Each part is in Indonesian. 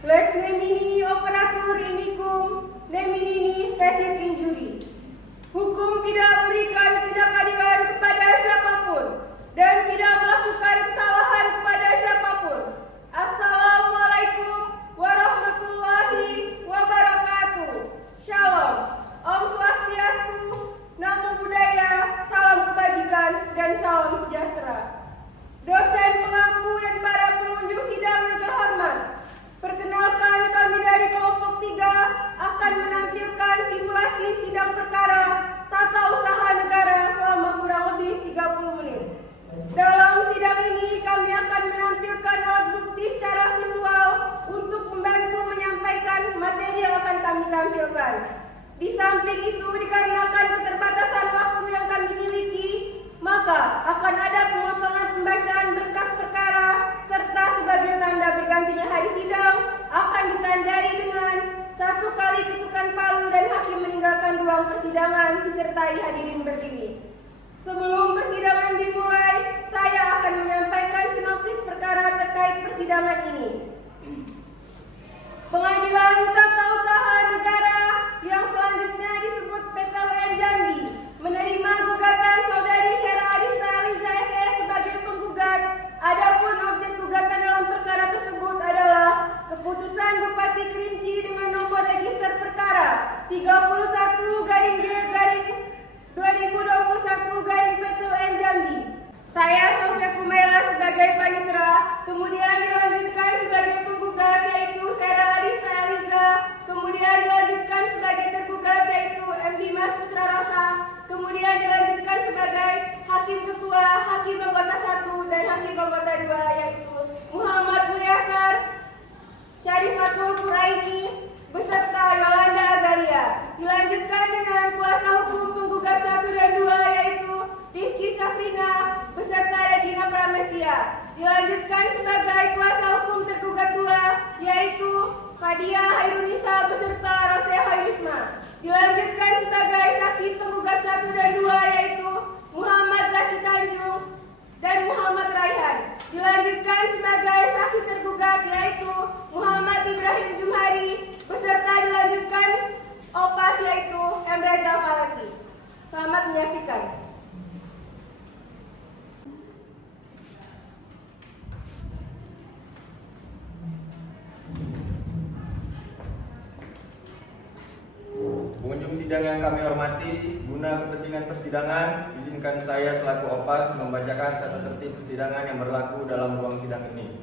Lex nemini operatur inicum neminini facit injuri. Hukum tidak memberikan ketidakadilan kepada siapapun dan tidak melakukan kesalahan kepada siapapun. Assalamualaikum warahmatullahi wabarakatuh. Shalom. Om Swastiastu, Namo Buddhaya, salam kebajikan dan salam sejahtera. Dosen pengampu dan para pengunjung sidang yang terhormat, perkenalkan kami dari kelompok 3 akan menampilkan simulasi sidang perkara tata usaha negara selama kurang lebih 30 menit. Dalam sidang ini kami akan menampilkan alat bukti secara visual untuk membantu menyampaikan materi yang akan kami tampilkan. Di samping itu, dikarenakan keterbatasan waktu yang kami miliki, maka akan ada pemotongan pembacaan berkas perkara serta sebagai tanda bergantinya hari sidang akan ditandai dengan 1 kali ketukan palu dan hakim meninggalkan ruang persidangan disertai hadirin berdiri. Sebelum persidangan dimulai, saya akan menyampaikan sinopsis perkara terkait persidangan ini. Pengadilan Tata Usaha Negara yang selanjutnya disebut PTUN Jambi menerima gugatan saudari Sera Adista Aliza SS sebagai penggugat. Adapun objek gugatan dalam perkara tersebut adalah keputusan Bupati Kerinci dengan nomor register perkara 31/2021/PTUN Jambi. Saya Sofia Kumaila sebagai panitera, kemudian dilanjutkan sebagai penggugat yaitu Sera Adista Aliza, kemudian dilanjutkan sebagai tergugat yaitu M. Dimas Putra Rasa, kemudian dilanjutkan sebagai hakim ketua, hakim anggota 1 dan hakim anggota 2 yaitu Muhammad Mulyasar Syarifatul Quraini beserta Yolanda Azalia. Dilanjutkan dengan kuasa hukum penggugat 1 dan 2 yaitu Rizky Syafrina beserta Regina Pramestia. Dilanjutkan sebagai kuasa hukum tergugat 2 yaitu Fadia Hairunisa beserta Rose Hoyisma. Dilanjutkan sebagai saksi penggugat 1 dan 2 yaitu Muhammad Zaki Tanjung dan Muhammad Raihan. Dilanjutkan sebagai saksi tergugat yaitu Muhammad Ibrahim Jumhari beserta dilanjutkan opas yaitu M. Reza Falaki. Selamat menyaksikan. Pengunjung sidang yang kami hormati, guna kepentingan persidangan, izinkan saya selaku opas membacakan tata tertib persidangan yang berlaku dalam ruang sidang ini.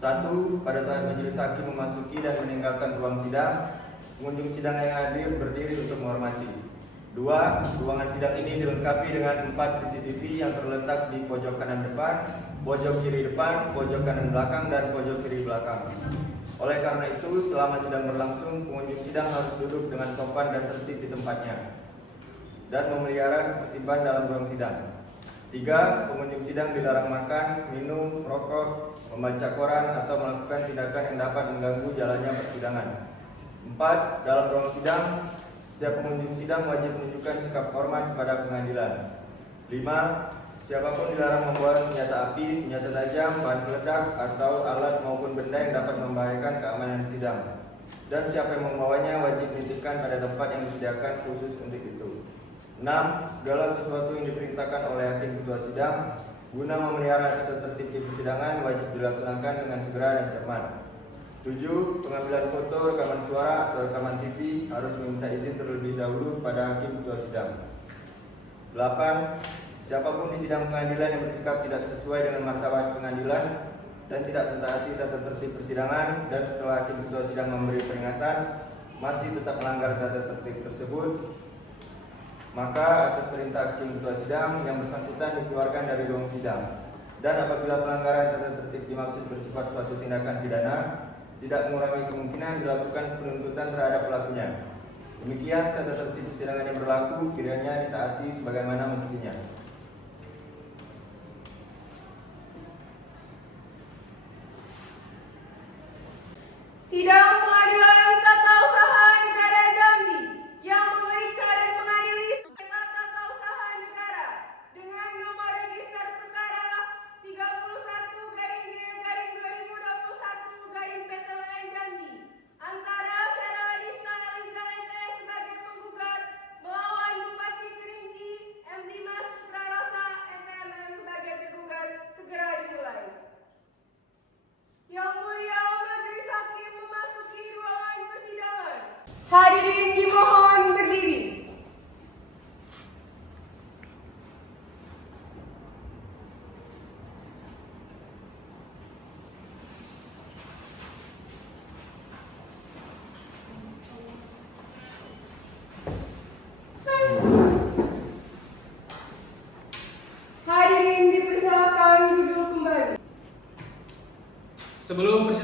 1. Pada saat majelis hakim memasuki dan meninggalkan ruang sidang, pengunjung sidang yang hadir berdiri untuk menghormati. 2. Ruangan sidang ini dilengkapi dengan 4 CCTV yang terletak di pojok kanan depan, pojok kiri depan, pojok kanan belakang, dan pojok kiri belakang. Oleh karena itu, selama sidang berlangsung, pengunjung sidang harus duduk dengan sopan dan tertib di tempatnya dan memelihara ketertiban dalam ruang sidang. 3. Pengunjung sidang dilarang makan, minum, merokok, membaca koran, atau melakukan tindakan yang dapat mengganggu jalannya persidangan. 4. Dalam ruang sidang, setiap pengunjung sidang wajib menunjukkan sikap hormat kepada pengadilan. 5. Siapapun dilarang membawa senjata api, senjata tajam, bahan peledak, atau alat maupun benda yang dapat membahayakan keamanan sidang. Dan siapa yang membawanya wajib menitipkan pada tempat yang disediakan khusus untuk itu. 6. Segala sesuatu yang diperintahkan oleh hakim ketua sidang guna memelihara tata tertib di persidangan wajib dilaksanakan dengan segera dan cermat. 7. Pengambilan foto, rekaman suara, atau rekaman TV harus meminta izin terlebih dahulu pada hakim ketua sidang. 8. Siapapun di sidang pengadilan yang bersikap tidak sesuai dengan martabat pengadilan dan tidak mentaati tata tertib persidangan dan setelah hakim ketua sidang memberi peringatan masih tetap melanggar tata tertib tersebut, maka atas perintah hakim ketua sidang yang bersangkutan dikeluarkan dari ruang sidang. Dan apabila pelanggaran tata tertib dimaksud bersifat suatu tindakan pidana, tidak mengurangi kemungkinan dilakukan penuntutan terhadap pelakunya. Demikian tata tertib persidangan yang berlaku kiranya ditaati sebagaimana mestinya. Sidang Pengadilan Tata Usaha Negara Jambi yang memeriksa dan mengadili sengketa tata usaha negara dengan nomor register perkara 31/G/2021/PTUN Jambi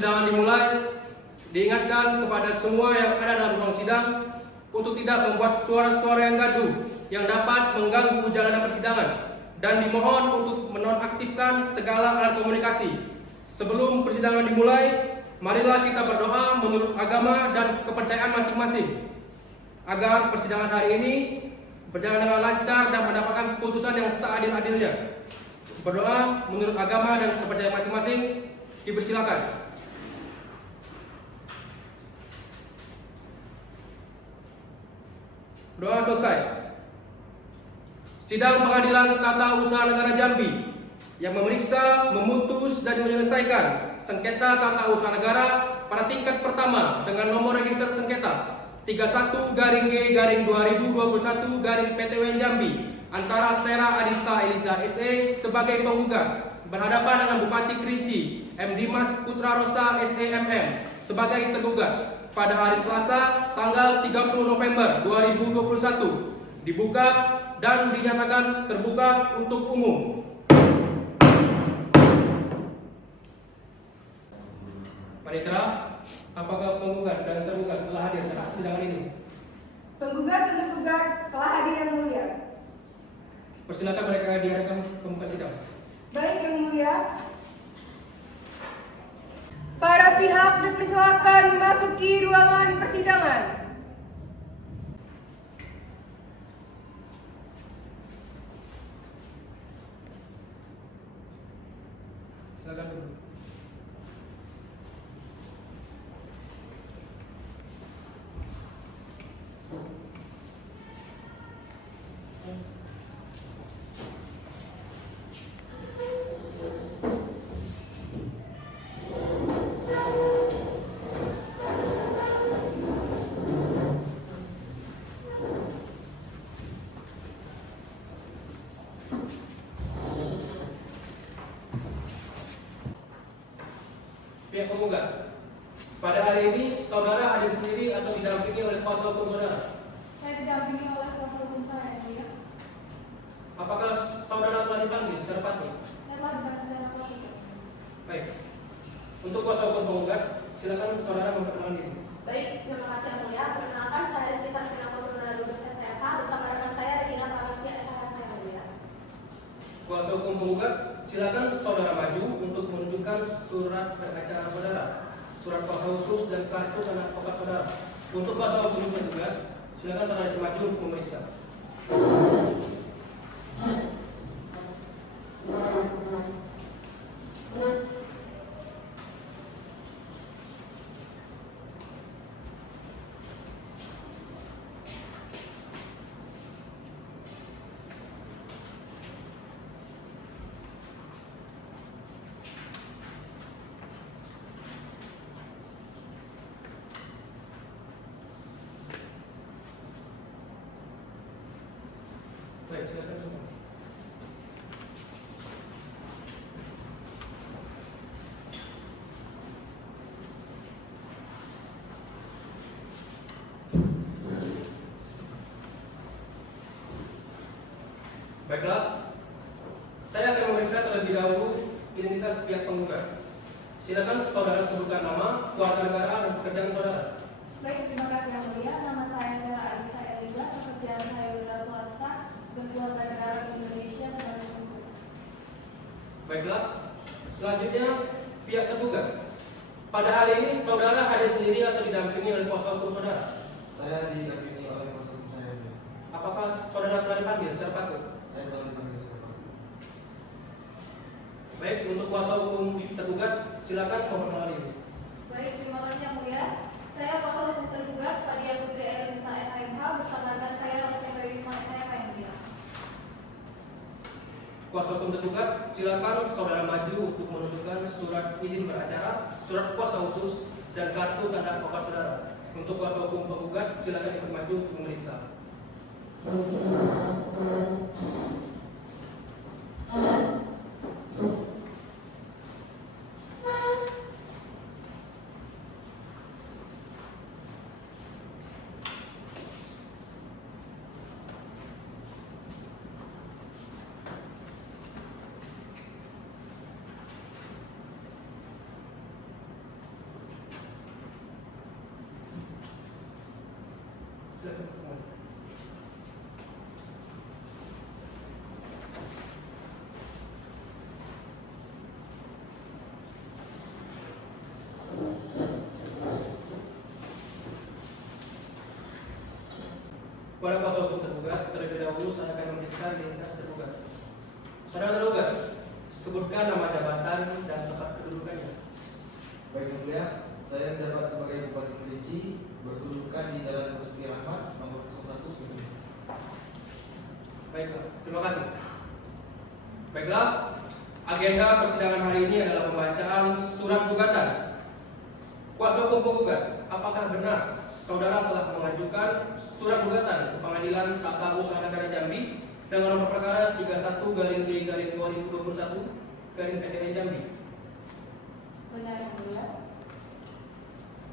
persidangan dimulai, diingatkan kepada semua yang ada dalam ruang sidang untuk tidak membuat suara-suara yang gaduh yang dapat mengganggu jalanan persidangan, dan dimohon untuk menonaktifkan segala alat komunikasi. Sebelum persidangan dimulai, marilah kita berdoa menurut agama dan kepercayaan masing-masing agar persidangan hari ini berjalan dengan lancar dan mendapatkan putusan yang seadil-adilnya. Berdoa menurut agama dan kepercayaan masing-masing, dipersilakan. Doa selesai. Sidang Pengadilan Tata Usaha Negara Jambi yang memeriksa, memutus, dan menyelesaikan sengketa tata usaha negara pada tingkat pertama dengan nomor register sengketa 31-G-2021-PT Jambi antara Sera Adista Eliza SE sebagai penggugat berhadapan dengan Bupati Kerinci M. Dimas Putra Rosa SEMM sebagai tergugat pada hari Selasa tanggal 30 November 2021 dibuka dan dinyatakan terbuka untuk umum. Panitera, apakah penggugat dan tergugat telah hadir dalam persidangan ini? Penggugat dan tergugat telah hadir yang mulia. Persilakan mereka dihadirkan ke muka sidang. Baik yang mulia. Para pihak dipersilakan memasuki ruangan persidangan. Silakan dulu. Pihak penggugat, pada hari ini saudara hadir sendiri atau didampingi oleh kuasa hukum saudara? Saya didampingi oleh kuasa hukum saya, ya. Apakah saudara telah dipanggil secara patut? Saya telah dipanggil secara patut. Baik. Untuk kuasa hukum penggugat, silakan saudara memperkenalkan diri. Baik, terima kasih yang mulia. Perkenalkan saya Rizky Sarfina Kodrona 12 STFH bersama rekan saya Regina Pranastia SHK yang mulia. Kuasa hukum penggugat, silakan saudara maju untuk menunjukkan surat pengacara saudara, surat kuasa khusus dan kartu tanda advokat saudara. Untuk kuasa hukum penggugat, silakan saudara maju untuk memeriksa. Baik, silakan semua. Baiklah, saya akan memeriksa terlebih dahulu identitas pihak penggugat. Silakan saudara sebutkan nama, keluarga negara, dan pekerjaan saudara. Baik, terima kasih yang mulia. Nama saya Sera Adista Eliza, pekerjaan saya wira swasta dan keluarga negara Indonesia sebagai penggugat. Baiklah, selanjutnya pihak tergugat. Pada hari ini saudara hadir sendiri atau didampingi oleh kuasa hukum saudara? Saya didampingi oleh kuasa hukum saya. Apakah saudara telah dipanggil secara patut? Saya telah dipanggil secara patut. Baik, untuk kuasa hukum tergugat, silakan memperkenalkan diri. Baik, terima kasih yang mulia. Saya kuasa hukum tergugat Fadia Putri Elisa SHK bersama rekan saya Rosenda Wisma SHK yang mulia. Kuasa hukum tergugat, silakan saudara maju untuk menunjukkan surat izin beracara, surat kuasa khusus, dan kartu tanda advokat saudara. Untuk kuasa hukum penggugat, silakan ikut maju untuk memeriksa. Kepada kuasa hukum tergugat, terlebih dahulu saya akan memeriksa identitas tergugat. Saudara tergugat, sebutkan nama jabatan dan tempat kedudukannya. Baik yang mulia, saya menjabat sebagai Bupati Kerinci, berkedudukan di Jalan Basuki Rahmat, nomor 01 Sumedang. Baiklah, terima kasih. Baiklah, agenda persidangan hari ini adalah pembacaan surat gugatan. Kuasa hukum penggugat, apakah benar saudara telah mengajukan surat gugatan ke Pengadilan Tata Usaha Negara Jambi dengan nomor perkara 31/D/2021/PTN Jambi? Benar yang mulia.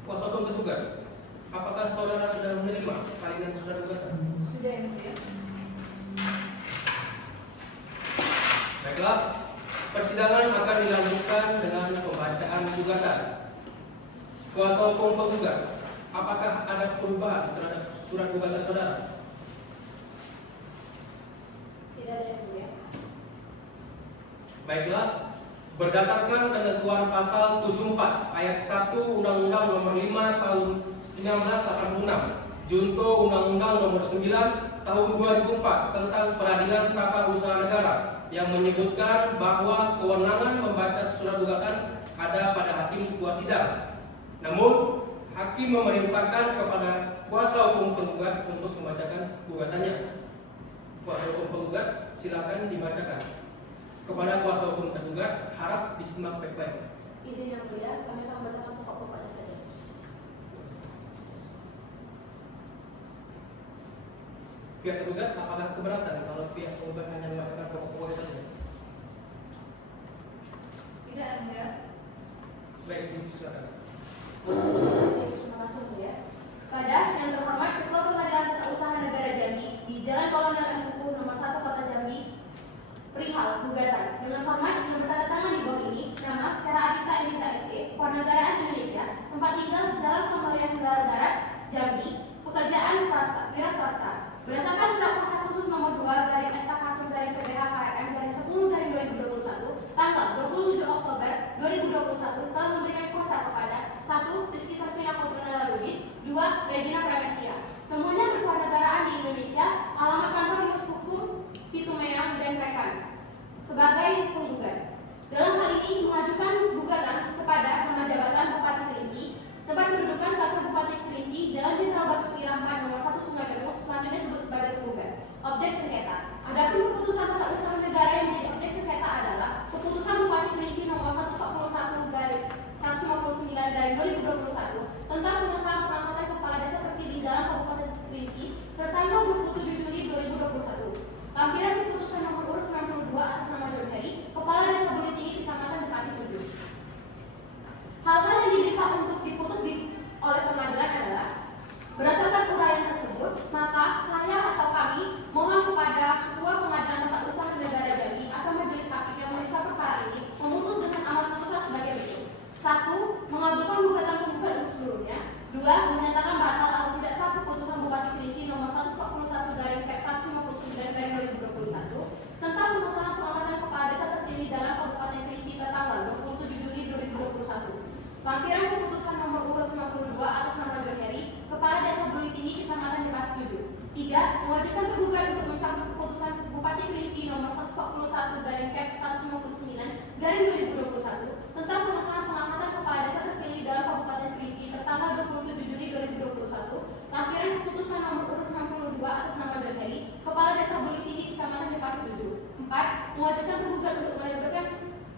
Kuasa hukum tergugat, apakah saudara sudah menerima salinan surat gugatan? Sudah yang mulia. Baiklah, persidangan akan dilanjutkan dengan pembacaan gugatan. Kuasa hukum penggugat, apakah ada perubahan terhadap surat gugatan saudara? Tidak ada yang mulia. Baiklah, berdasarkan ketentuan pasal 74 ayat 1 Undang-Undang Nomor 5 Tahun 1986 junto Undang-Undang Nomor 9 Tahun 2004 tentang Peradilan Tata Usaha Negara yang menyebutkan bahwa kewenangan membaca surat gugatan ada pada hakim ketua sidang. Namun, hakim memerintahkan kepada kuasa hukum penggugat untuk membacakan gugatannya. Kuasa hukum penggugat, silakan dibacakan. Kepada kuasa hukum tergugat, harap disimak baik-baik. Izin yang mulia, kami akan membacakan pokok-pokoknya saja. Pihak tergugat, apakah keberatan kalau pihak penggugat hanya membacakan pokok-pokoknya saja? Tidak yang mulia. Baik, silakan. Terima kasih mulia. Pada yang terhormat Ketua Pengadilan Tata Usaha Negara Jambi di Jalan Kolonel M. Tuku Nomor 1 Kota Jambi, perihal gugatan. Dengan hormat yang bertanda tangan di bawah ini, nama Sera Adista Elisa SE, Warnegaraan Indonesia, tempat tinggal Jalan Pemberian Gelar Darat, Jambi, pekerjaan swasta, wira swasta. Berdasarkan surat kuasa khusus nomor 2/SK1/PPH-KRM-10/2021 tanggal 27 Oktober 2021 telah memberikan kuasa kepada 1. Rizky Servina Kopernela Lubis, 2. Regina Pramestia. Semuanya berkewarganegaraan di Indonesia, alamat kantor Dinas Hukum Situmeang dan rekan sebagai penggugat. Dalam hal ini mengajukan gugatan kepada nama jabatan Bupati Kerinci, tempat kedudukan kantor Bupati Kerinci, Jalan Jenderal Basuki Rahmat nomor 1 Sumedang, selanjutnya disebut sebagai penggugat. Objek sengketa. Adapun keputusan tata usaha negara yang menjadi objek sengketa adalah keputusan Bupati Kerinci nomor 141/2021 tentang pengesahan pengangkatan kepala desa terpilih dalam Kabupaten Kerinci tertanggal 27 Juli 2021. Lampiran keputusan nomor urut 92 atas nama John Heri, Kepala Desa Bulu Tinggi, Kecamatan Depati 7. Hal-hal yang diminta untuk diputus oleh pengadilan adalah berdasarkan uraian tersebut, maka saya atau kami mohon kepada Ketua Pengadilan Tata Usaha Negara Jambi atau Majelis Hakim yang memeriksa perkara ini memutus dengan amar putusan sebagai berikut: 1. Mengabulkan gugatan penggugat untuk seluruhnya. 2. Menyatakan batal atau tidak sah keputusan Bupati Kerinci nomor 141/159/2021 tentang pengesahan pengangkatan kepala desa terpilih dalam Kabupaten Kerinci tertanggal 27 Juli 2021. Lampiran keputusan nomor urut 92 atas nama John Heri, Kepala Desa Bulu Tinggi, Kecamatan Depati 7. 3. Mewajibkan tergugat untuk mencabut keputusan Bupati Kerinci nomor 141/159/2021 tentang pengesahan pengangkatan kepala desa terpilih dalam Kabupaten Kerinci tertanggal 27 Juli 2021. Lampiran keputusan nomor urut 92 atas nama John Heri, Kepala Desa Bulu Tinggi, Kecamatan Depati 7. 4. Mewajibkan tergugat untuk menerbitkan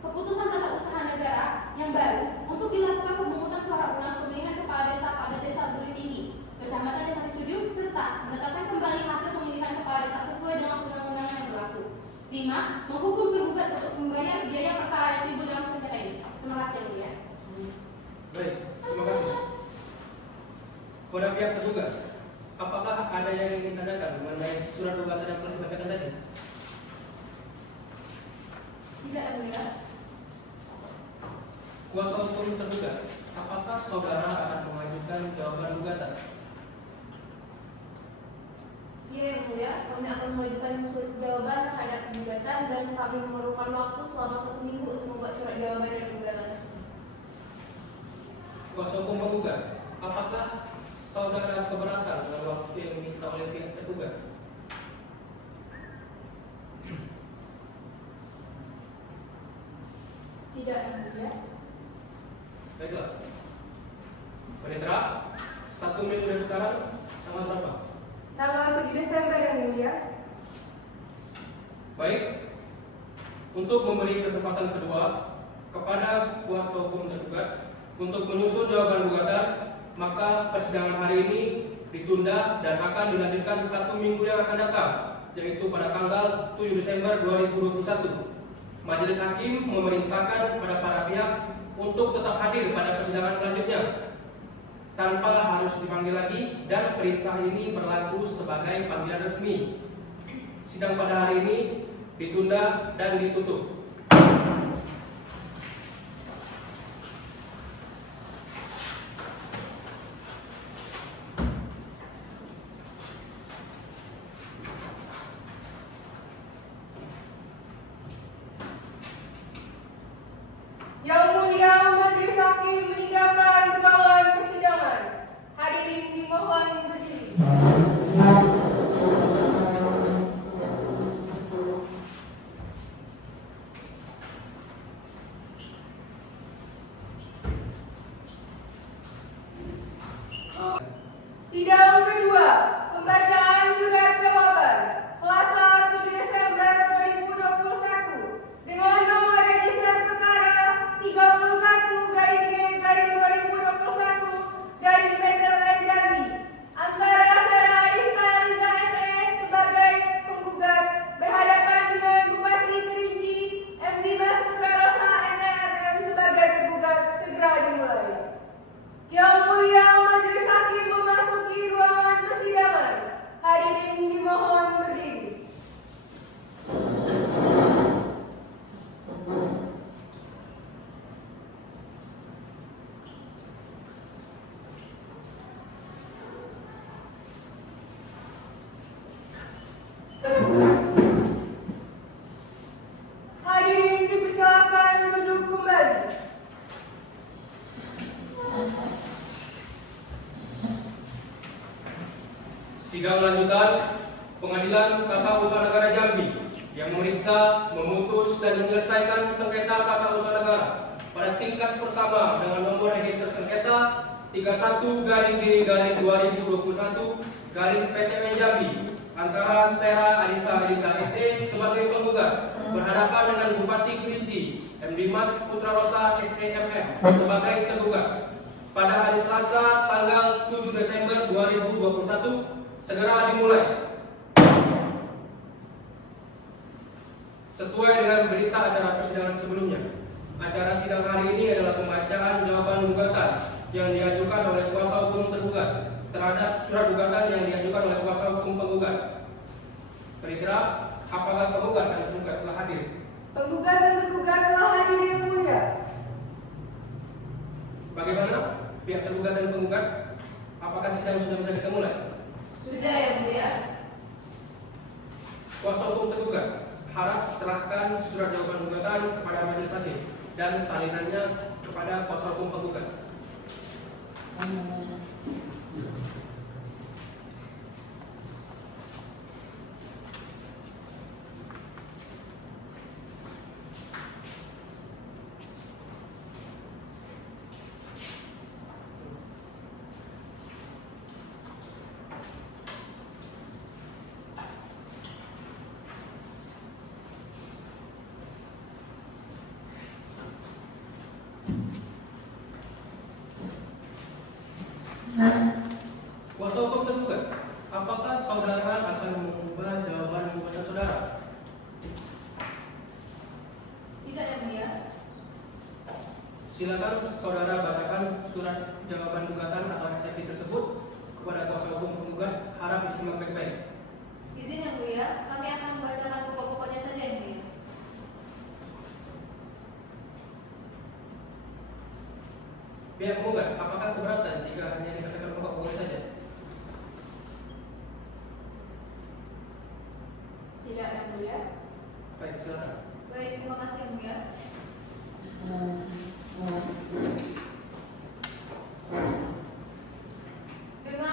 keputusan tata usaha negara yang baru untuk dilakukan pemungutan suara ulang pemilihan kepala desa pada Desa Bulu Tinggi, Kecamatan Depati 7, serta menetapkan kembali hasil pemilihan kepala desa sesuai dengan undang-undang yang berlaku. 5. Menghukum tergugat untuk membayar biaya perkara yang timbul dalam sengketa ini. Terima kasih yang mulia. Baik, terima kasih. Kepada pihak tergugat, apakah ada yang ingin ditanyakan mengenai surat gugatan yang telah dibacakan tadi? Tidak yang mulia. Kuasa hukum tergugat, apakah saudara akan mengajukan jawaban gugatan? Iya yang mulia, kami akan mengajukan surat jawaban terhadap gugatan dan kami memerlukan waktu selama 1 minggu untuk membuat surat jawaban dari gugatan tersebut. Kuasa hukum penggugat, apakah saudara keberatan dengan waktu yang diminta oleh pihak tergugat? Tidak, Yang Mulia. Baiklah. Panitera, 1 minggu dari sekarang tanggal berapa? Tanggal 7 Desember, Yang Mulia. Baik. Untuk memberi kesempatan kedua kepada kuasa hukum tergugat untuk menyusun jawaban gugatan, maka persidangan hari ini ditunda dan akan dilanjutkan 1 minggu yang akan datang, yaitu pada tanggal 7 Desember 2021. Majelis Hakim memerintahkan kepada para pihak untuk tetap hadir pada persidangan selanjutnya tanpa harus dipanggil lagi, dan perintah ini berlaku sebagai panggilan resmi. Sidang pada hari ini ditunda dan ditutup. Yang Mulia, Majelis Hakim meninggalkan ruangan persidangan. Hadirin dimohon berdiri. Sidang kedua, pembacaan surat jawaban, Selasa 7 Desember 2021 dengan nomor register perkara 31-G-2021 Jambi antara Sarah Arista Aliza SE sebagai penggugat berhadapan dengan Bupati Kerinci M. Dimas Putra Rosa SEMM sebagai penggugat segera dimulai. Yang Mulia, Majelis Hakim memasuki ruangan persidangan. Hadirin dimohon berdiri. Hadirin dipersilakan duduk kembali. Sidang lanjutan Pengadilan Tata Usaha Negara Jambi yang memeriksa, memutus, dan menyelesaikan sengketa tata usaha negara pada tingkat pertama dengan nomor register sengketa 31-2021 Jambi antara Sarah Arista Aliza SE sebagai penggugat berhadapan dengan Bupati Kerinci M. Dimas Putra Rosa SEMM sebagai tergugat pada hari Selasa tanggal 7 Desember 2021 segera dimulai. Sesuai dengan berita acara persidangan sebelumnya, acara sidang hari ini adalah pembacaan jawaban gugatan yang diajukan oleh kuasa hukum tergugat terhadap surat gugatan yang diajukan oleh kuasa hukum penggugat. Panitera, apakah penggugat dan tergugat telah hadir? Penggugat dan tergugat telah hadir, Yang Mulia. Bagaimana pihak tergugat dan penggugat? Apakah sidang sudah bisa kita mulai? Sudah, Yang Mulia. Kuasa hukum tergugat harap serahkan surat jawaban gugatan kepada majelis hakim dan salinannya kepada kuasa hukum penggugat. Kuasa hukum tergugat, apakah saudara akan mengubah jawaban gugatan saudara? Tidak, Yang Mulia. Silakan saudara bacakan surat jawaban gugatan atau eksepsi tersebut kepada kuasa hukum penggugat. Harap disimak baik-baik. Izin Yang Mulia, kami akan membacakan pokok-pokoknya saja Yang Mulia. Pihak penggugat, apakah keberatan jika hanya dikatakan pokok-pokoknya saja? Tidak, Yang Mulia. Baik, silakan. Baik, terima kasih Yang Mulia. Dengan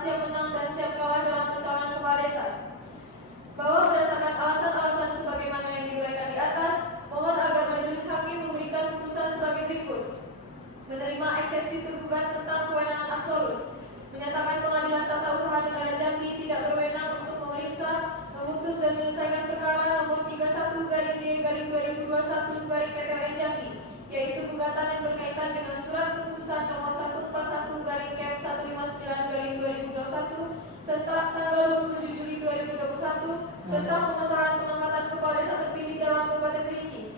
siap menang dan siap kalah dalam pencalonan kepala desa. Bahwa berdasarkan alasan-alasan sebagaimana yang diuraikan di atas, mohon agar majelis hakim memberikan putusan sebagai berikut. Menerima eksepsi tergugat tentang kewenangan absolut. Menyatakan Pengadilan Tata Usaha Negara Jambi tidak berwenang untuk memeriksa, memutus dan menyelesaikan perkara nomor 31-D-2021-PTWN Jambi, yaitu gugatan yang berkaitan dengan surat keputusan nomor 141-159-2021 tentang tanggal 27 Juli 2021 tentang pengesahan pengangkatan kepala desa terpilih dalam Kabupaten Kerinci.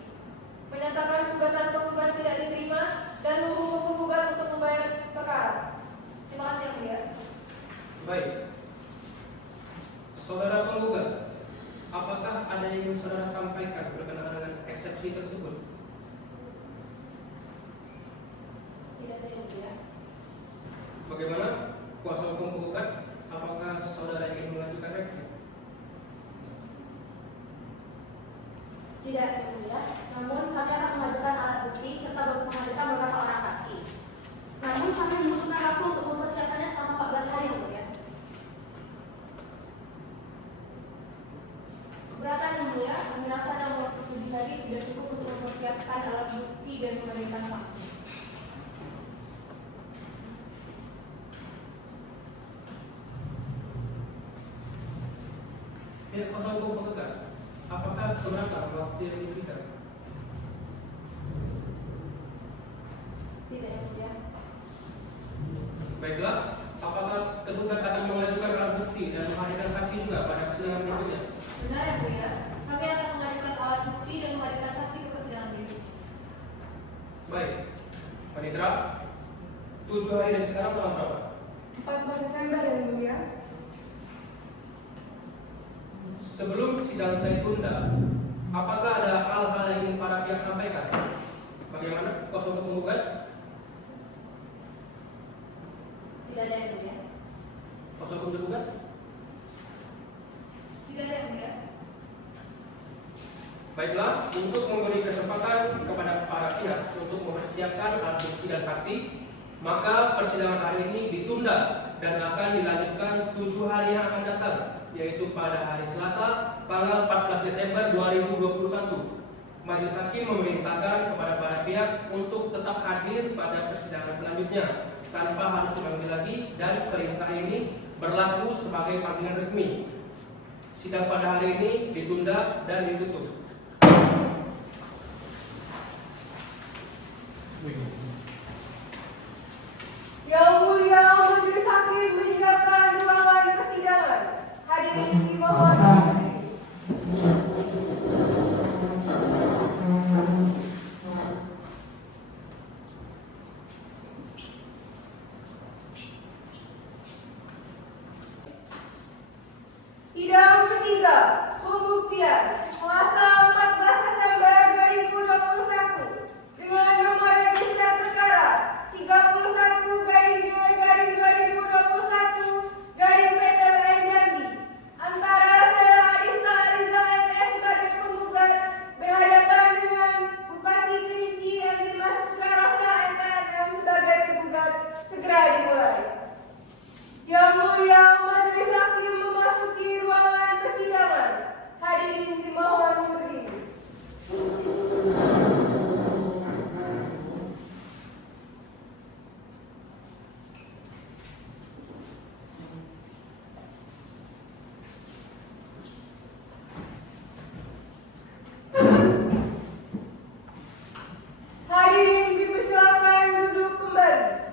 Menyatakan gugatan penggugat tidak diterima dan menghukum penggugat untuk membayar perkara. Terima kasih yang mulia. Baik. Saudara penggugat, apakah ada yang ingin saudara sampaikan berkenaan dengan eksepsi tersebut? Tidak ada yang mulia. Bagaimana kuasa hukum penggugat? Apakah saudara ingin mengajukan replik? Tidak yang mulia. Namun kami akan mengajukan alat bukti serta menghadirkan beberapa orang saksi. Namun kami membutuhkan waktu untuk mempersiapkannya selama 14 hari yang mulia. Keberatan yang mulia, kami rasa dalam waktu 7 hari sudah cukup untuk mempersiapkan alat bukti dan menghadirkan saksi. Pihak kuasa hukum penggugat, apakah keberatan waktu yang diberikan? Tidak yang mulia. Baiklah, apakah tergugat akan mengajukan alat bukti dan menghadirkan saksi juga pada persidangan berikutnya? Benar yang mulia. Kami akan mengajukan alat bukti dan menghadirkan saksi ke persidangan berikut. Baik, Panitra, 7 hari dari sekarang tanggal berapa? 14 Desember yang mulia. Sebelum sidang saya tunda, apakah ada hal-hal yang ingin para pihak sampaikan? Bagaimana kuasa hukum penggugat? Tidak ada yang mulia. Kuasa hukum tergugat? Tidak ada yang mulia. Baiklah, untuk memberi kesempatan kepada para pihak untuk mempersiapkan alat bukti dan saksi, maka persidangan hari ini ditunda dan akan dilanjutkan 7 hari yang akan datang, yaitu pada hari Selasa, tanggal 14 Desember 2021. Majelis Hakim memerintahkan kepada para pihak untuk tetap hadir pada persidangan selanjutnya tanpa harus memanggil lagi, dan perintah ini berlaku sebagai panggilan resmi. Sidang pada hari ini ditunda dan ditutup. Yang mulia, majelis hakim meninggalkan ruangan persidangan. Hadirin dimohon berdiri. Sidang ketiga, pembuktian Selasa 14 Desember 2021 dengan nomor register perkara 31-G-2021-PTWN Jambi antara Sela Adista Aliza SS sebagai penggugat berhadapan dengan Bupati Kerinci M. Dimas Putra Rasa STMM sebagai penggugat segera dimulai. Yang mulia, majelis hakim memasuki ruangan persidangan. Hadirin dimohon berdiri. Hadirin dipersilakan duduk kembali.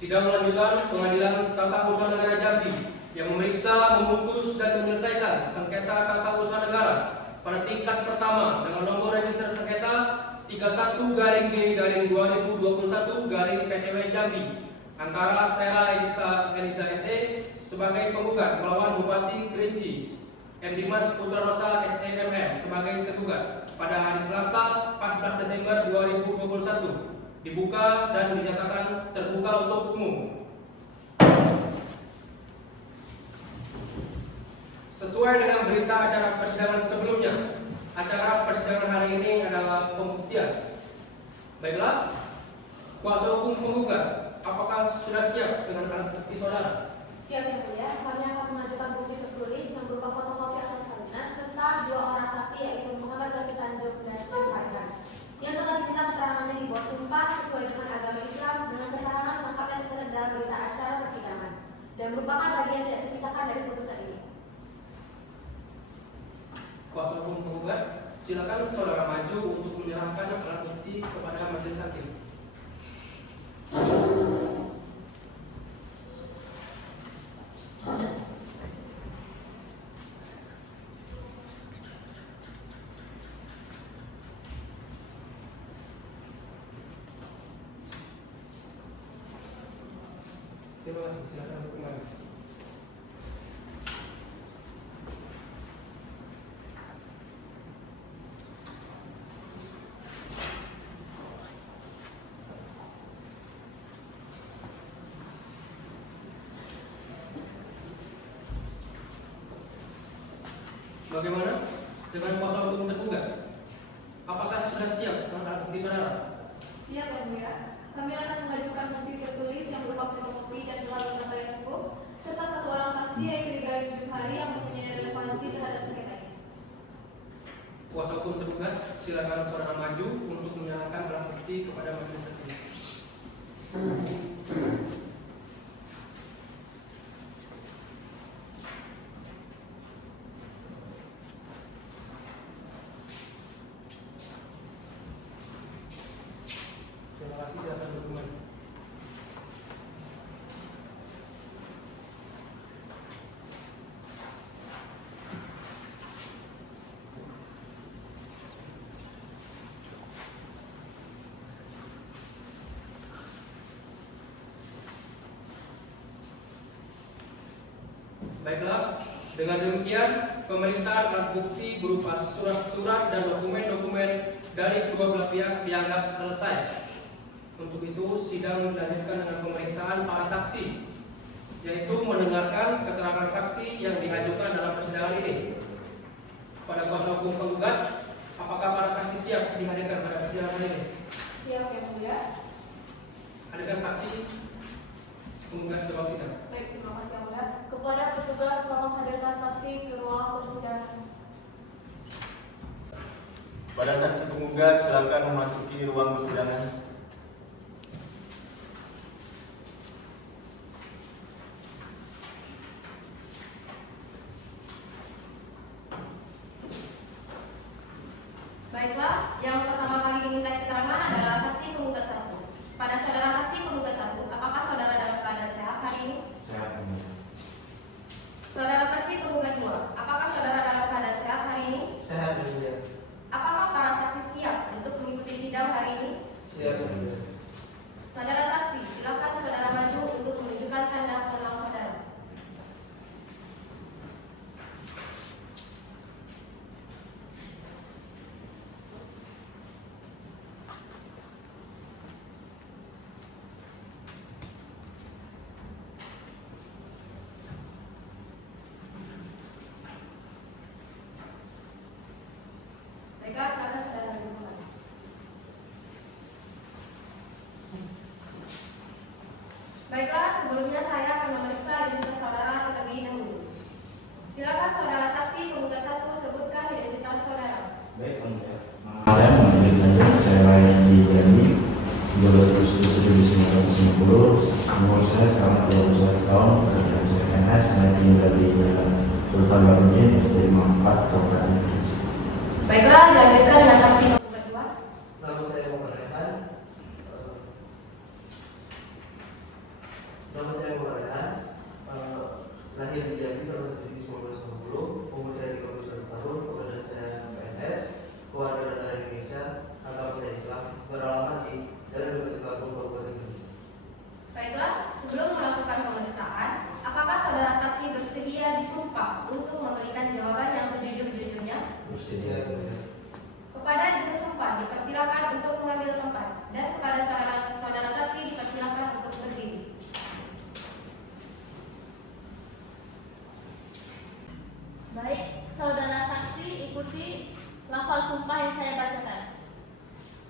Sidang lanjutan Pengadilan Tata Usaha Negara Jambi yang memeriksa, memutus, dan menyelesaikan sengketa tata usaha negara pada tingkat pertama dengan nomor register sengketa 31-G-2021-PTW Jambi antara Sela Eliza SE sebagai penggugat melawan Bupati Kerinci M. Dimas Putra Rosa STMM sebagai tergugat pada hari Selasa 14 Desember 2021 dibuka dan dinyatakan terbuka untuk umum. Sesuai dengan berita acara persidangan sebelumnya, acara persidangan hari ini adalah pembuktian Baiklah, kuasa hukum penggugat, apakah sudah siap dengan alat bukti saudara? Siap yang mulia, kami akan mengajukan bukti tertulis yang berupa fotokopi atas salinan serta 2 orang saksi yaitu Muhammad Zaki Tanjung dan Faizal yang telah diminta keterangannya di bawah sumpah sesuai dengan agama Islam dengan keterangan selengkapnya tercatat dalam berita acara persidangan dan merupakan bagian tidak terpisahkan dari putusan ini. Kuasa hukum penggugat, silakan saudara maju untuk menyerahkan alat bukti kepada majelis hakim. Terima kasih, silakan kembali. Bagaimana dengan kuasa hukum tergugat? Apakah sudah siap dengan alat bukti saudara? Siap yang mulia, kami akan mengajukan bukti tertulis yang berupa fotokopi dan selalu notari hukum serta 1 orang saksi yaitu Ibrahim Juhari yang mempunyai relevansi terhadap sengketa ini. Kuasa hukum tergugat, silakan saudara maju untuk menyerahkan alat bukti kepada majelis hakim. Terima kasih, silakan kembali. Baiklah, dengan demikian pemeriksaan alat bukti berupa surat-surat dan dokumen-dokumen dari kedua belah pihak dianggap selesai. Untuk itu, sidang dilanjutkan dengan pemeriksaan para saksi, yaitu mendengarkan keterangan saksi yang diajukan dalam persidangan ini. Pada kuasa hukum penggugat, apakah para saksi siap dihadirkan pada persidangan ini? Siap yang mulia. Hadirkan saksi penggugat ke ruang sidang. Baik, terima kasih yang mulia. Kepada petugas tolong hadirkan saksi ke ruang persidangan. Pada saksi penggugat silakan memasuki ruang persidangan. Baiklah, yang pertama kali diminta keterangan adalah saksi penggugat 1. Pada saudara saksi penggugat 1, apakah saudara dalam keadaan sehat hari ini? Sehat. Saudara saksi penggugat 2, apakah saudara dalam keadaan sehat hari ini? Sehat yang mulia. Apakah para saksi siap untuk mengikuti sidang hari ini? Siap yang mulia. Saudara saksi, silakan saudara maju untuk menunjukkan tanda penolong saudara. Baiklah, saudara duduk kembali. Baiklah, sebelumnya saya akan memeriksa identitas saudara terlebih dahulu. Silakan saudara saksi penggugat 1 sebutkan identitas saudara. Baik, Om. Nama saya Muhammad Tanjung, saya lahir di Jambi 12 Agustus 1950. Umur saya sekarang 21 tahun, pekerjaan saya PNS, saya tinggal di Jalan Sultan Baruddin, RT 54, Kabupaten Kerinci. Baiklah, dilanjutkan dengan saksi penggugat 2. Nama saya Muhammad Rehan. Nama saya Muhammad Rehan. Lahir di Jambi tahun 1950. Umur saya 31 tahun. Pekerjaan saya PNS. Keluarga negara Indonesia. Agama saya Islam. Beralamat di Jalan Bukit Kampung, Kabupaten Kerinci. Baiklah, sebelum melakukan pemeriksaan, apakah saudara saksi bersedia disumpah untuk memberikan jawaban yang sejujur-jujurnya? Bersedia. Kepada juru sumpah dipersilakan untuk mengambil tempat dan kepada saudara saksi dipersilakan untuk berdiri. Baik, saudara saksi ikuti lafal sumpah yang saya bacakan.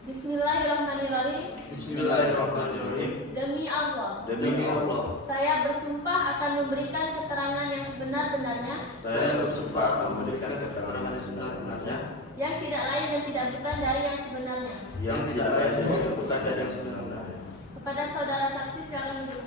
Bismillahirrahmanirrahim. Bismillahirrahmanirrahim. Demi Allah, Demi Allah, saya bersumpah akan memberikan keterangan yang sebenar-benarnya, saya bersumpah akan memberikan keterangan yang sebenar-benarnya, yang tidak lain dan tidak bukan dari yang sebenarnya. yang tidak lain dan tidak bukan dari yang sebenarnya. Kepada saudara saksi silakan duduk.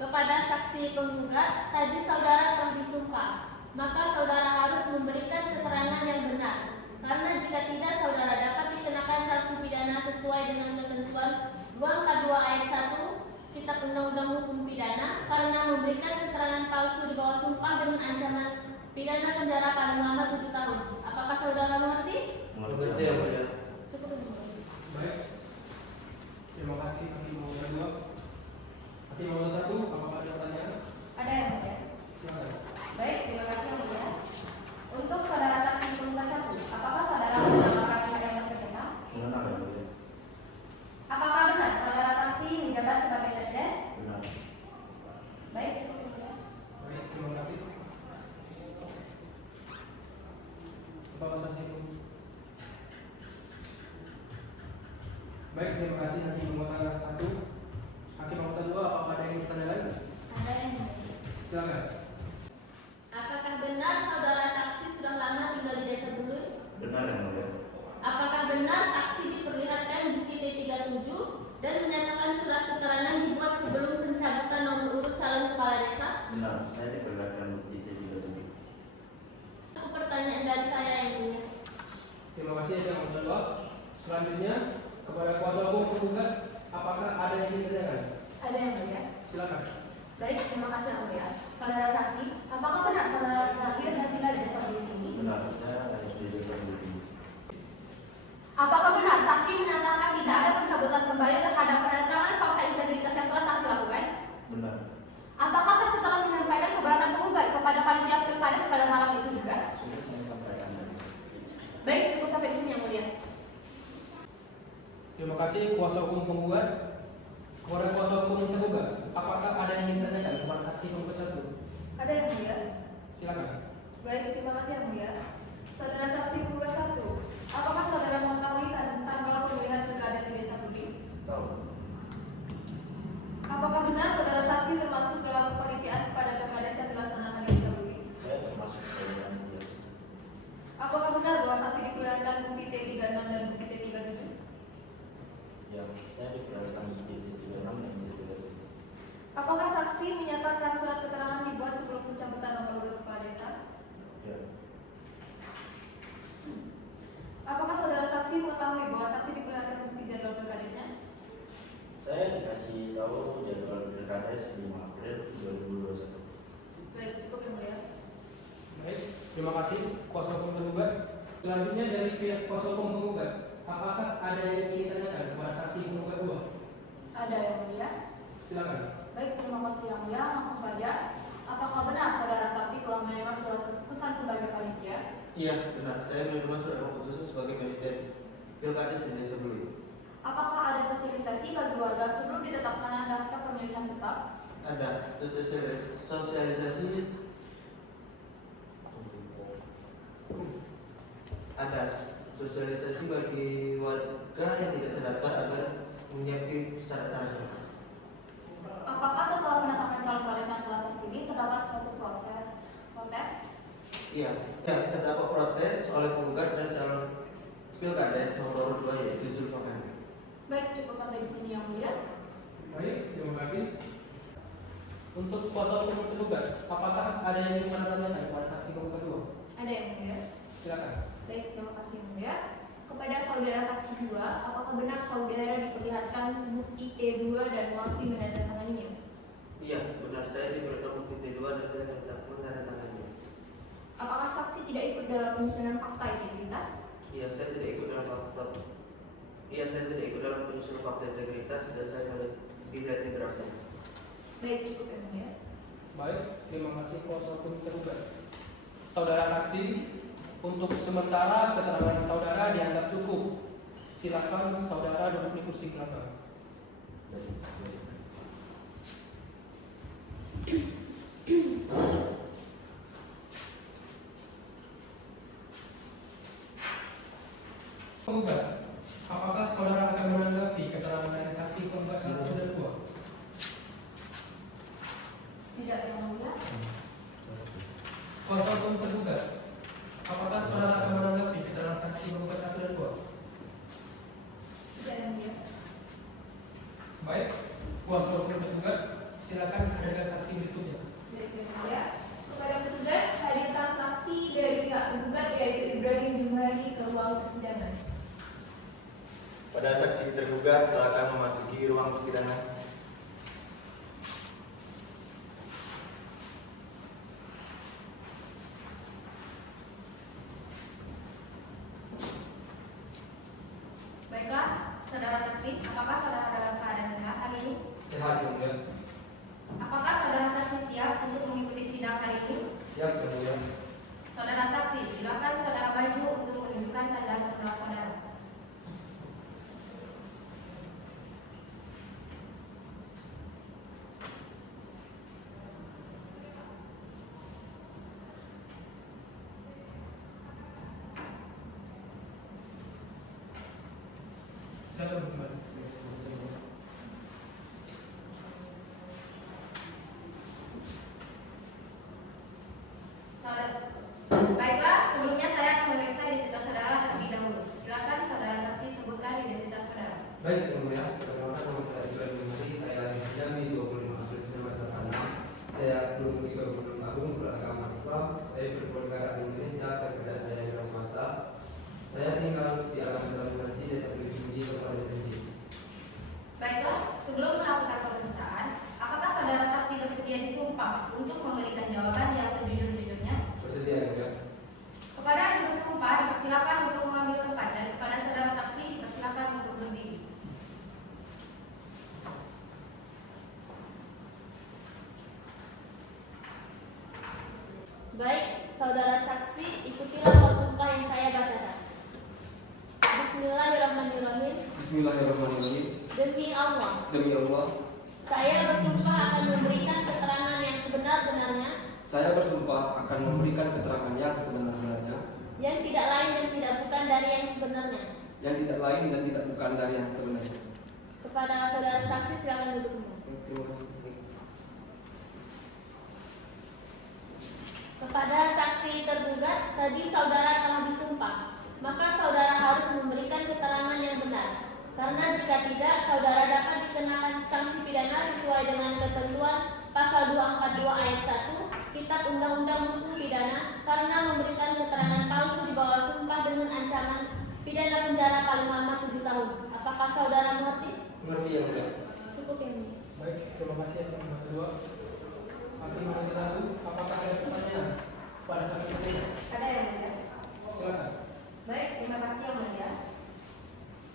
Kepada saksi penggugat, tadi saudara telah disumpah, maka saudara harus memberikan keterangan yang benar. Karena jika tidak, saudara dapat dikenakan sanksi pidana sesuai dengan ketentuan 2K2 ayat 1 Kitab Undang-Undang Hukum Pidana karena memberikan keterangan palsu di bawah sumpah dengan ancaman pidana penjara paling lama 7 tahun. Apakah saudara mengerti? Mengerti ya mulia. Cukup. Baik. Terima kasih Hakim nomor 2. Hakim nomor 1, apakah ada pertanyaan? Ada yang mulia? Silakan. Baik, terima kasih yang mulia. Untuk saudara saksi penggugat 1, apakah saudara mengenal orang yang bersengketa? Mengenal ya mulia? Apakah benar saudara saksi menjabat sebagai sekdes? Benar. Baik, cukup yang mulia. Baik, terima kasih. Bapak saksi. Baik, terima kasih Hakim nomor 1. Hakim nomor 2, apakah ada yang ditanyakan? Ada yang mulia. Silakan. Apakah benar saudara saksi sudah lama tinggal di desa Bului? Benar ya mulia? Apakah benar saksi diperlihatkan bukti D37 dan menyatakan surat keterangan dibuat sebelum pencabutan nomor urut calon kepala desa? Benar, saya diperlihatkan bukti itu. Itu pertanyaan dari saya yang mulia. Terima kasih yang menjawab. Selanjutnya kepada kuasa hukum penggugat, apakah ada yang ditanyakan? Ada yang mulia. Silakan. Baik, terima kasih yang mulia. Saudara saksi, apakah benar saudara lahir dan tinggal di desa Bulu Tinggi? Benar, saya lahir di desa Bulu Tinggi. Apakah benar saksi menyatakan tidak ada pencabutan kembali terhadap penandatangan fakta integritas yang telah saksi lakukan? Benar. Apakah saksi telah menyampaikan keberatan penggugat kepada panitia pilkada pada malam itu juga? Sudah saya sampaikan tadi. Baik, cukup sampai di sini yang mulia. Terima kasih kuasa hukum penggugat. Kepada kuasa hukum tergugat, apakah ada yang ditanyakan kepada saksi penggugat 1? Ada yang mulia. Silakan. Baik, terima kasih yang mulia. Saudara saksi penggugat 1, apakah saudara mengetahui tanggal pemilihan pilkada di desa Budi? Tahu. Apakah benar saudara saksi termasuk dalam kepanitiaan pada pilkada yang dilaksanakan di desa Budi? Saya termasuk dari panitia. Apakah benar bahwa saksi diperlihatkan bukti T36 dan bukti T37? Ya, saya diperlihatkan bukti T36 dan bukti T37. Apakah saksi menyatakan surat keterangan dibuat sebelum pencabutan nomor urut kepala desa? Ya. Apakah saudara saksi mengetahui bahwa saksi diperlihatkan bukti jadwal pilkadesnya? Saya dikasih tahu jadwal pilkades 5 April 2021. Baik, cukup yang mulia. Baik, terima kasih kuasa hukum tergugat. Selanjutnya dari pihak kuasa hukum penggugat, apakah ada yang ingin ditanyakan kepada saksi penggugat 2? Ada yang mulia. Silakan. Baik, terima kasih yang mulia. Langsung saja. Apakah benar saudara saksi telah menerima surat keputusan sebagai panitia? Iya, benar. Saya menerima surat keputusan sebagai panitia pilkades di desa Bulu. Apakah ada sosialisasi bagi warga sebelum ditetapkan daftar pemilihan tetap? Ada sosialisasi. Ada sosialisasi bagi warga yang tidak terdaftar agar menyiapkan syarat-syaratnya. Apakah setelah penetapan calon kepala desa yang telah terpilih terdapat suatu proses kontes? Iya, terdapat protes oleh penggugat dan calon pilkades nomor 2 yaitu Zulfaqar. Baik, cukup sampai di sini yang mulia. Baik, terima kasih. Untuk kuasa hukum tergugat, apakah ada yang ingin ditanyakan kepada saksi penggugat 2? Ada yang mulia. Silakan. Baik, terima kasih yang mulia. Kepada saudara saksi 2, apakah benar saudara diperlihatkan bukti T2 dan waktu menandatanganinya? Iya, benar. Saya diberikan bukti T2 dan saya menandatangannya. Apakah saksi tidak ikut dalam penyusunan fakta integritas? Iya, saya tidak ikut dalam penyusunan fakta integritas dan saya melihat draftnya. Baik, cukup yang mulia. Baik, terima kasih kuasa hukum tergugat. Saudara saksi, untuk sementara keterangan saudara dianggap cukup. Silakan saudara duduk di kursi belakang. penggugat, apakah saudara akan menanggapi keterangan dari saksi penggugat 1 dan 2? Tidak, Yang Mulia. Kuasa hukum tergugat, apakah saudara akan menanggapi keterangan saksi penggugat 1 dan 2? Tidak, Yang Mulia. Baik, kuasa hukum tergugat, silakan hadirkan saksi berikutnya. Baik, Yang Mulia. Kepada petugas, hadirkan saksi dari pihak penggugat yaitu Ibrahim Jumari ke ruang persidangan. Pada saksi tergugat, silakan memasuki ruang persidangan. Baiklah, saudara saksi, apakah saudara dalam keadaan sehat hari ini? Sehat Yang Mulia. Apakah saudara saksi siap untuk mengikuti sidang hari ini? Siap Yang Mulia. Saudara saksi, silakan saudara maju untuk menunjukkan tanda terkenal saudara. Silakan kembali. Baiklah, sebelumnya saya akan memeriksa identitas saudara terlebih dahulu. Silakan saudara saksi sebutkan identitas saudara. Baik Yang Mulia, perkenalkan nama saya Ibrahim Jumari, saya lahir di Jambi 25 April 1985. Saya berumur 36 tahun, beragama Islam. Saya berkeluarga di Indonesia, pekerjaan saya wira swasta. Saya tinggal di Alaman Dalam Nanti, Desa Bukit Tinggi, Kabupaten Kerinci. Baiklah, sebelum melakukan pemeriksaan, apakah saudara saksi bersedia disumpah untuk memberikan jawaban yang sejujur-jujurnya? Bersedia Yang Mulia. Kepada yang bersumpah, dipersilakan untuk mengambil tempat dan kepada saudara saksi dipersilakan untuk berdiri. Baik, saudara saksi, ikutilah sumpah yang saya bacakan. Bismillahirrahmanirrahim. Bismillahirrahmanirrahim. Demi Allah, Demi Allah, saya bersumpah akan memberikan keterangan yang sebenar-benarnya, saya bersumpah akan memberikan keterangan yang sebenar-benarnya, yang tidak lain dan tidak bukan dari yang sebenarnya. yang tidak lain dan tidak bukan dari yang sebenarnya. Kepada saudara saksi, silakan duduk kembali. Terima kasih. Kepada saksi tergugat, tadi saudara telah disumpah, maka saudara harus memberikan keterangan yang benar. Karena jika tidak, saudara dapat dikenakan sanksi pidana sesuai dengan ketentuan Pasal 242 Ayat 1 Kitab Undang-Undang Hukum Pidana karena memberikan keterangan palsu di bawah sumpah dengan ancaman pidana penjara paling lama 7 tahun. Apakah saudara mengerti? Mengerti Yang Mulia. Cukup yang ini. Baik, terima kasih atas yang kedua. Hakim yang ke-1, apakah ada pertanyaan pada saksi ini? Ada yang mulia? Silakan. Baik, terima kasih yang mulia.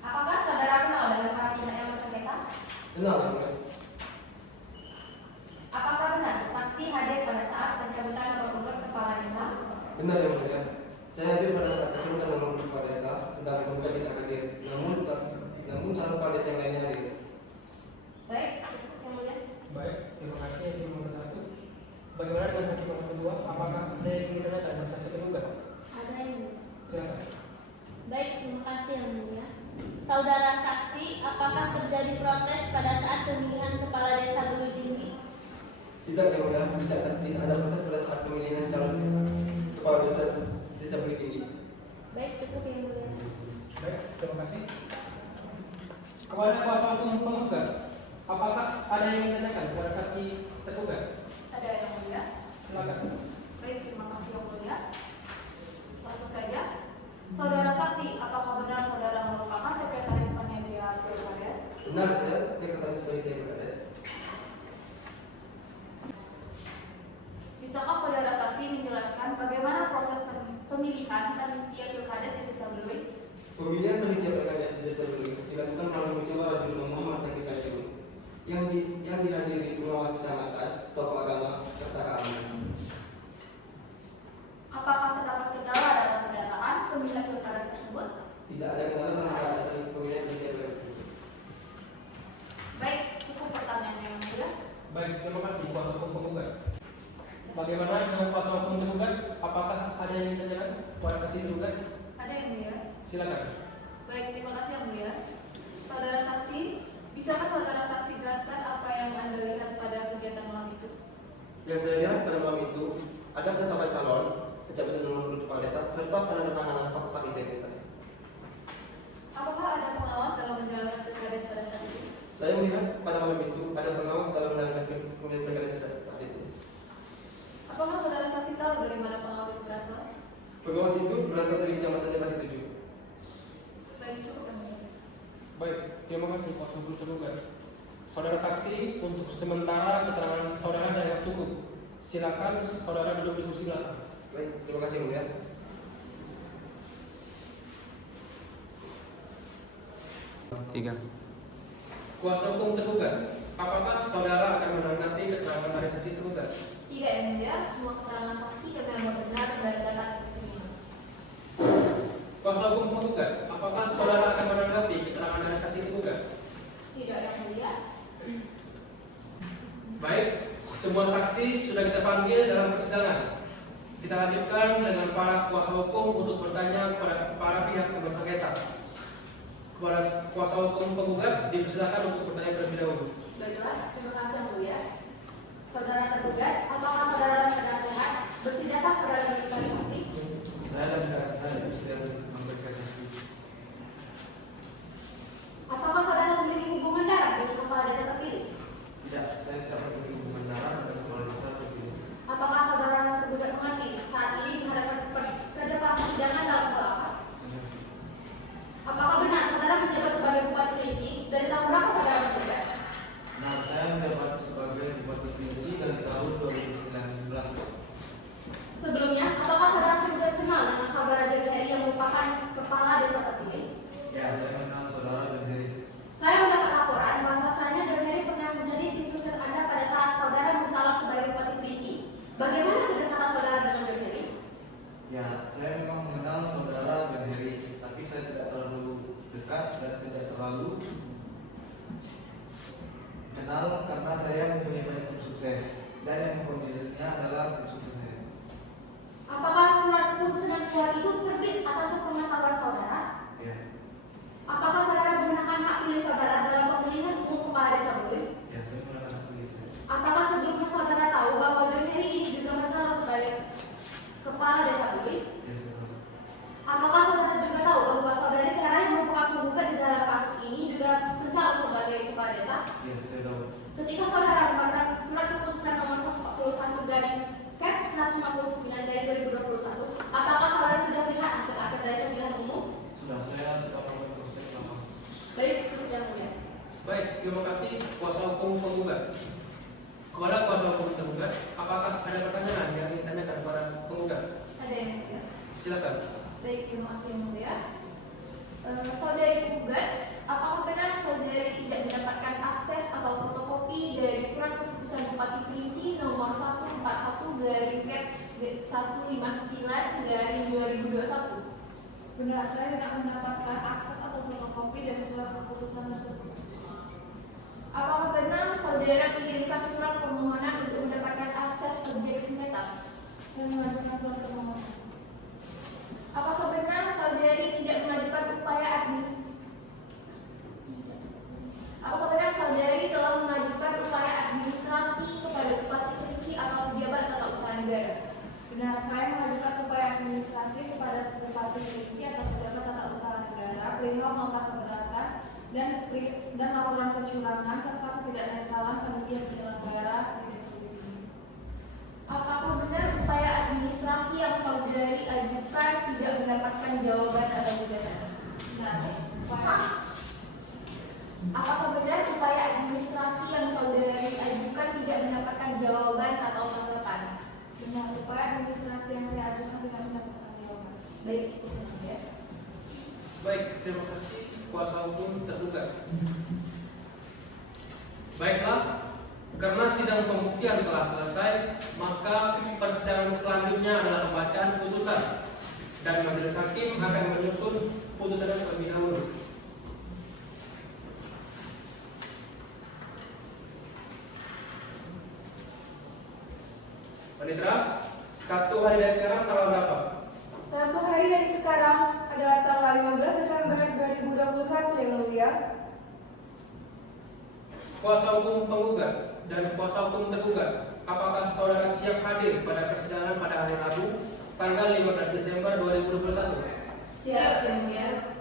Apakah saudara kenal dengan para pihak yang bersengketa? Kenal Yang Mulia. Apakah benar saksi hadir pada saat pencabutan nomor urut kepala desa? Benar Yang Mulia. Saya hadir pada saat pencabutan nomor urut kepala desa, sedangkan penggugat tidak hadir. Namun calon kepala desa yang lainnya hadir. Baik, cukup yang mulia. Baik, terima kasih hakim nomor 1. Bagaimana dengan hakim nomor 2? Apakah ada yang ingin ditanyakan dengan saksi tergugat? Ada yang ini. Silakan. Baik, terima kasih yang mulia. Saudara saksi, apakah terjadi protes pada saat pemilihan kepala desa Bukit Tinggi? Tidak Yang Mulia, tidak ada protes pada saat pemilihan calon kepala desa Bukit Tinggi. Baik, cukup yang mulia. Baik, terima kasih. Kepada kuasa hukum penggugat, apakah ada yang ditanyakan kepada saksi tergugat? Ada yang mulia? Silakan. Baik, terima kasih yang mulia. Langsung saja. Saudara saksi, apakah benar saudara merupakan sekretaris panitia Pilkades? Benar, saya sekretaris panitia Pilkades. Bisakah saudara saksi menjelaskan bagaimana proses pemilihan panitia Pilkades di Desa Beluit? Pemilihan panitia Pilkades di Desa Beluit dilakukan melalui musyawarah di Rumah Muhammad Sakit Kalidu yang dihadiri pengawas kecamatan, tokoh agama, serta keamanan. Apakah terdapat kendala dalam pendataan pemilihan Pilkades tersebut? Tidak ada kendala dalam pendataan pemilihan panitia Pilkades. Baik, cukup pertanyaan yang mulia. Baik, terima kasih kuasa hukum penggugat. Bagaimana dengan kuasa hukum tergugat? Apakah ada yang ditanyakan kepada saksi tergugat? Ada yang mulia. Silakan. Baik, Baik, terima kasih yang mulia. Saudara saksi, bisakah saudara saksi jelaskan apa yang Anda lihat pada kegiatan malam itu? Yang saya lihat pada malam itu ada penetapan calon, pencabutan nomor urut kepala desa, serta penandatanganan fakta integritas. Apakah ada pengawas dalam menjalankan pilkada pada saat itu? Saya melihat pada malam itu ada pengawas dalam menjalankan pilkada saat itu. Apakah saudara saksi tahu dari mana pengawas itu berasal? Pengawas itu berasal dari kecamatan Jepang 7. Baik, cukup yang mulia. Baik, terima kasih Pak Gubernur Tergugat. Saudara saksi, untuk sementara keterangan saudara dianggap cukup. Silakan saudara duduk di kursi belakang. Baik, terima kasih Mulia. Tiga. Kuasa hukum tergugat, apakah saudara akan menanggapi keterangan dari saksi tergugat? Tidak yang mulia, semua keterangan saksi kami anggap benar dan dapat diterima. Kuasa hukum tergugat, apakah saudara akan menanggapi keterangan dari saksi tergugat? Tidak yang mulia. Baik, semua saksi sudah kita panggil dalam persidangan. Kita lanjutkan dengan para kuasa hukum untuk bertanya kepada para pihak yang bersengketa. Kepada kuasa hukum penggugat dipersilakan untuk bertanya terlebih dahulu. Baiklah, terima kasih yang mulia. Saudara tergugat, apakah saudara penasehat bersedia saudara memberikan saksi? Saya dan saya sudah memberikan saksi. Apakah saudara memiliki hubungan darah dengan kepala desa terpilih? Tidak, saya tidak memiliki hubungan darah dengan kepala desa terpilih. Apakah saudara tergugat mengerti saat ini menghadapkan ke depan persidangan dalam pelapor? Apakah benar saudara menjabat sebagai bupati Kerinci dari tahun berapa saudara menjabat? Nah, saya menjabat sebagai bupati Kerinci dari tahun 2019. Sebelumnya, apakah saudara tergugat kenal dengan saudara John Heri yang merupakan kepala desa terpilih? Ya, saya mengenal saudara dan diri. Saya mendapat laporan bahwasanya John Heri pernah menjadi tim sukses Anda pada saat saudara mencalon sebagai bupati Kerinci. Bagaimana kedekatan saudara dengan John Heri? Ya, saya memang mengenal saudara dan diri, tapi saya tidak terlalu dekat dan tidak terlalu kenal karena saya mempunyai banyak tim sukses dan yang memilihnya adalah tim sukses saya. Apakah surat keputusan yang keluar itu terbit atas sepengetahuan saudara? Ya, Apakah saudara menggunakan hak pilih saudara dalam pemilihan umum kepala desa Bului? ya saya menggunakan hak pilih saya. Apakah sebelumnya saudara tahu bahwa John Heri ini juga mencalon sebagai kepala desa Bului? Ya, saya tahu. Apakah saudara juga tahu bahwa saudari sekarang yang merupakan penggugat di dalam kasus ini juga mencalon sebagai kepala desa? Ya, saya tahu. Ketika saudara mengeluarkan surat keputusan nomor 141/159/2021, apakah saudara sudah melihat hasil akhir dari pemilihan umum? Sudah, saya sudah melakukan proses lama. Baik, cukup yang mulia. Baik, terima kasih kuasa hukum penggugat. Kepada kuasa hukum tergugat, apakah ada pertanyaan yang ingin ditanyakan kepada penggugat? Ada yang mulia. Silakan. Baik, terima kasih yang mulia. Saudari penggugat, apakah benar saudari tidak mendapatkan akses atau fotokopi dari surat keputusan Bupati Kerinci nomor 141/159/2021? Benar, saya tidak mendapatkan akses atau fotokopi dari surat keputusan tersebut. Apakah benar saudara mengirimkan surat permohonan untuk mendapatkan akses objek sengketa? Saya mengajukan surat permohonan. Apakah benar saudari tidak mengajukan upaya administrasi? Apakah benar saudari telah mengajukan upaya administrasi kepada Bupati Kerinci atau pejabat tata usaha negara? Benar, saya mengajukan upaya administrasi kepada Bupati Kerinci atau pejabat tata usaha negara perihal nota keberatan dan laporan kecurangan serta ketidaknetralan panitia penyelenggara di desa ini. Apakah benar upaya administrasi yang saudari ajukan tidak mendapatkan jawaban atau gugatan? Benar. Apakah benar upaya administrasi yang saudari ajukan tidak mendapatkan jawaban atau tanggapan? Benar, upaya administrasi yang saya ajukan tidak mendapatkan jawaban. Baik, cukup ya. Baik, terima kasih kuasa hukum tergugat. Baiklah, karena sidang pembuktian telah selesai, maka persidangan selanjutnya adalah pembacaan putusan dan majelis hakim akan menyusun putusan terlebih dahulu. Panitera, 1 hari dari sekarang tanggal berapa? 1 hari dari sekarang adalah tanggal 15 Desember 2021 yang mulia. Kuasa hukum penggugat dan kuasa hukum tergugat, apakah saudara siap hadir pada persidangan pada hari Rabu, tanggal 15 Desember 2021? Siap, yang mulia.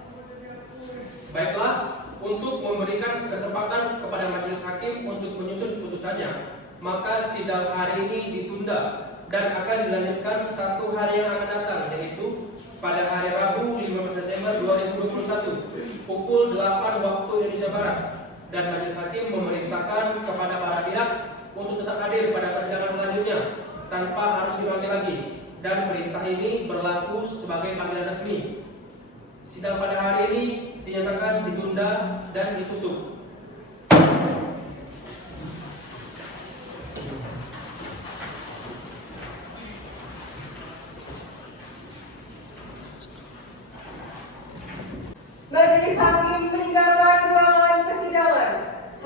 Baiklah, untuk memberikan kesempatan kepada majelis hakim untuk menyusun putusannya, maka sidang hari ini ditunda dan akan dilanjutkan satu hari yang akan datang, yaitu pada hari Rabu 15 Desember 2021 pukul 8 waktu Indonesia Barat. Dan majelis hakim memerintahkan kepada para pihak untuk tetap hadir pada persidangan selanjutnya tanpa harus dipanggil lagi, dan perintah ini berlaku sebagai panggilan resmi. Sidang pada hari ini dinyatakan ditunda dan ditutup. Majelis hakim meninggalkan ruangan persidangan.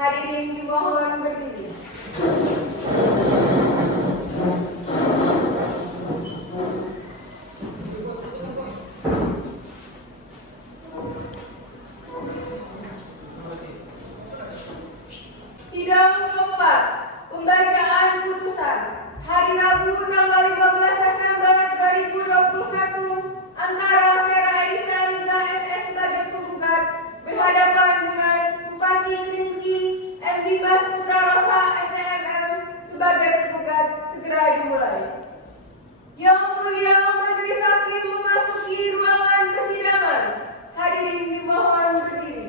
Hadirin dimohon berdiri. Sidang keempat, pembacaan putusan. Hari Rabu tanggal 15 Desember 2021 antara Sera Edisa Aliza SS sebagai penggugat berhadapan dengan Bupati Kerinci M. Dimas Putra Rosa STMM sebagai tergugat segera dimulai. Yang mulia majelis hakim memasuki ruangan persidangan. Hadirin dimohon berdiri.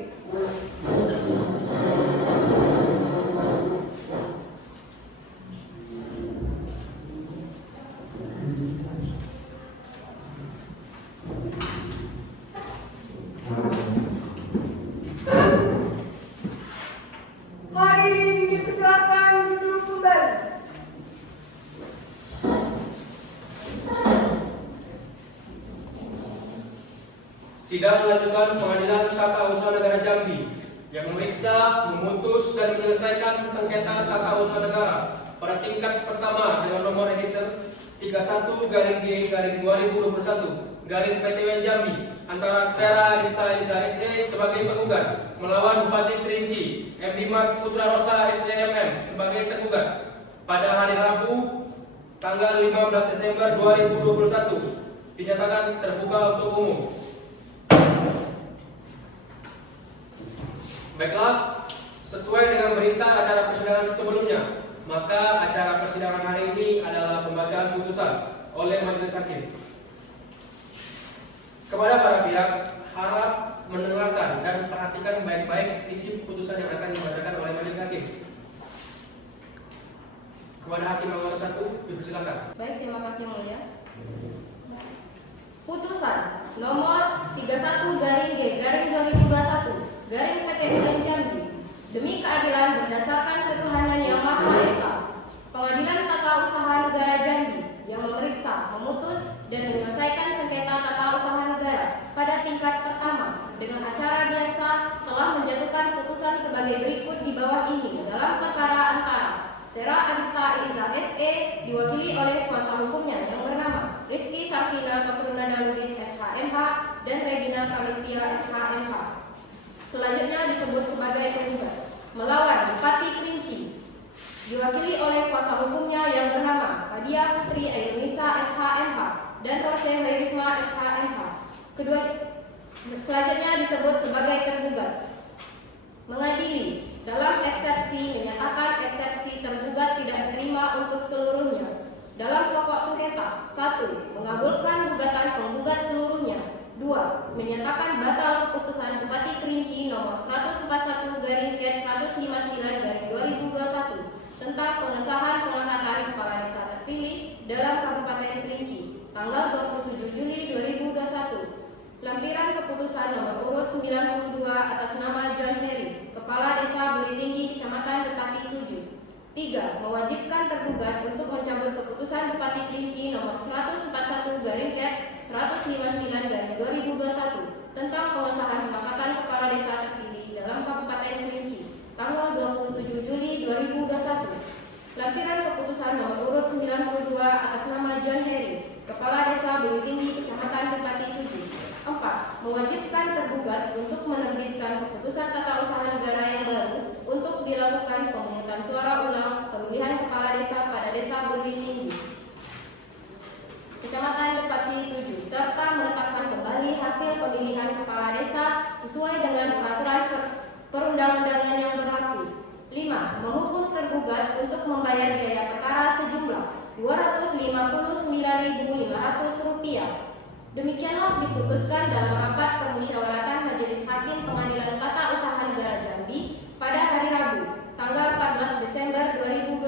Hadirin dipersilakan duduk kembali. Sidang lanjutan Pengadilan Tata Usaha Negara Jambi yang memeriksa, memutus, dan menyelesaikan sengketa tata usaha negara pada tingkat pertama dengan nomor register 31-G/2021 PTWN antara Sera Adista Aliza SE sebagai penggugat melawan Bupati Kerinci M. Dimas Putra Rosa SDMM sebagai tergugat pada hari Rabu tanggal 15 Desember 2021 dinyatakan terbuka untuk umum. Baiklah, sesuai dengan berita acara persidangan sebelumnya, maka acara persidangan hari ini adalah pembacaan putusan oleh majelis hakim. Kepada para pihak, harap mendengarkan dan perhatikan baik-baik isi putusan yang akan dibacakan oleh majelis hakim. Kepada hakim nomor 1, dipersilakan. Baik, terima kasih yang mulia. Putusan nomor 31-G/2021 Jambi. Demi keadilan berdasarkan ketuhanan yang Maha Esa, Pengadilan Tata Usaha Negara Jambi yang memeriksa, memutus, dan menyelesaikan sengketa tata usaha negara pada tingkat pertama dengan acara biasa telah menjatuhkan putusan sebagai berikut di bawah ini dalam perkara antara Sera Adista Aliza SE diwakili oleh kuasa hukumnya yang bernama Rizky Safina Keturunan Lubis SHMH dan Regina Pramistia SHMH. Selanjutnya disebut sebagai penggugat melawan Bupati Kerinci diwakili oleh kuasa hukumnya yang bernama Fadia Putri Ainunisa SHMH dan Rose Hairisma SHMH. Selanjutnya disebut sebagai tergugat. Mengadili dalam eksepsi menyatakan eksepsi tergugat tidak diterima untuk seluruhnya. Dalam pokok sengketa, 1. Mengabulkan gugatan penggugat seluruhnya. 2. Menyatakan batal keputusan Bupati Kerinci nomor 141/159/2021 tentang pengesahan pengangkatan kepala desa terpilih dalam Kabupaten Kerinci tanggal 27 Juli 2021. Lampiran keputusan nomor urut 92 atas nama John Heri, Kepala Desa Beli Tinggi, Kecamatan Depati 7. 3. Mewajibkan tergugat untuk mencabut keputusan Bupati Kerinci nomor 141/159/2021 tentang pengesahan pengangkatan kepala desa terpilih dalam Kabupaten Kerinci tanggal 27 Juli 2021. Lampiran keputusan nomor urut 92 atas nama John Heri, Kepala Desa Beli Tinggi, Kecamatan Depati 7. 4. tergugat untuk menerbitkan keputusan tata usaha negara yang baru untuk dilakukan pemungutan suara ulang pemilihan kepala desa pada Desa Buluitinggi, Kecamatan Depati 7, serta menetapkan kembali hasil pemilihan kepala desa sesuai dengan peraturan perundang-undangan yang berlaku. 5. Menghukum tergugat untuk membayar biaya perkara sejumlah Rp259.500. Demikianlah diputuskan dalam rapat permusyawaratan Majelis Hakim Pengadilan Tata Usaha Negara Jambi pada hari Rabu, tanggal 14 Desember 2021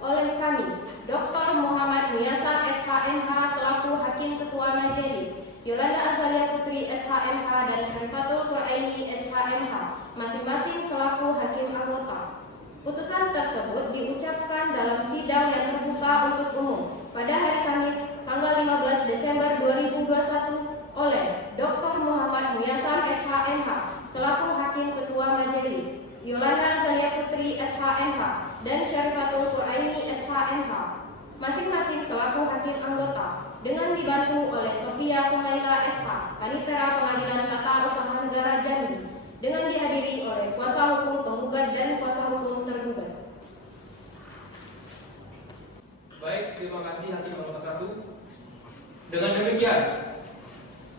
oleh kami, Dr. Muhammad Muyasar SHMH selaku Hakim Ketua Majelis, Yolanda Azalia Putri SHMH dan Syarifatul Quraini SHMH, masing-masing selaku hakim anggota. Putusan tersebut diucapkan dalam sidang yang terbuka untuk umum pada hari Kamis, tanggal 15 Desember 2021 oleh Dr. Muhammad Muyasar SHMH selaku Hakim Ketua Majelis, Yolanda Azalia Putri SHMH dan Syarifatul Quraini SHMH, masing-masing selaku hakim anggota, dengan dibantu oleh Sofia Kumaila SH, Panitera Pengadilan Tata Usaha Negara Jambi, dengan dihadiri oleh kuasa hukum penggugat dan kuasa hukum tergugat. Baik, terima kasih Hakim anggota 1. Dengan demikian,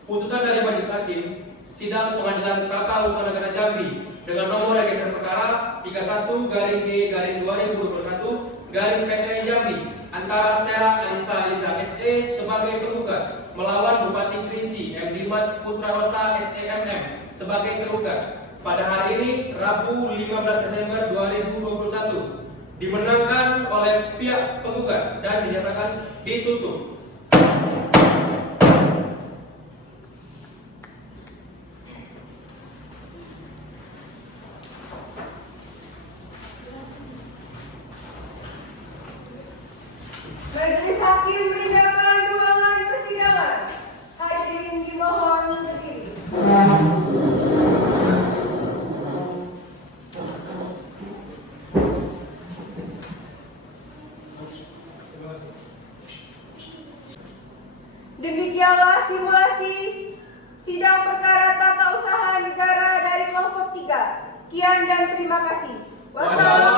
putusan dari Majelis Hakim Sidang Pengadilan Tata Usaha Negara Jambi dengan nomor registrasi perkara 31/G/2021/PTN Jambi antara Sera Alista Aliza SE sebagai penggugat melawan Bupati Kerinci M. Dimas Putra Rosa SEMM sebagai tergugat pada hari ini Rabu 15 Desember 2021 dimenangkan oleh pihak penggugat dan dinyatakan ditutup. Majelis Hakim meninggalkan ruangan persidangan. Hadirin dimohon berdiri. Demikianlah simulasi sidang perkara tata usaha negara dari kelompok 3. Sekian dan terima kasih. Wassalamualaikum.